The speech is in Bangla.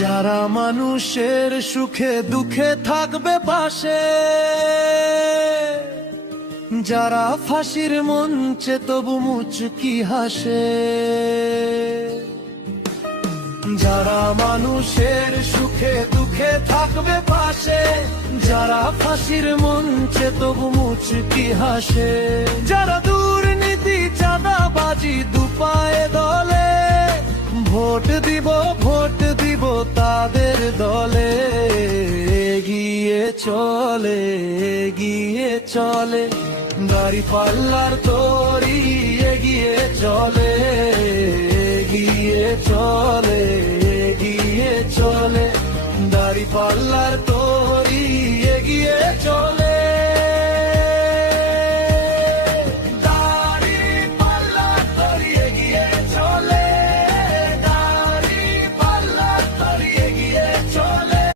যারা মানুষের সুখে দুঃখে থাকবে পাশে, যারা ফাঁসির মঞ্চে তবু মুচকি হাসে, যারা মানুষের সুখে দুঃখে থাকবে পাশে, যারা ফাঁসির মঞ্চে তবু মুচকি হাসে, যারা দুর্নীতি চাঁদাবাজি দুপায়ে দলে, ভোট দিব তাদের দলে। এগিয়ে চলে এগিয়ে চলে দাঁড়িপাল্লার তরি, এগিয়ে চলে এগিয়ে চলে এগিয়ে চলে দাঁড়িপাল্লার তরি।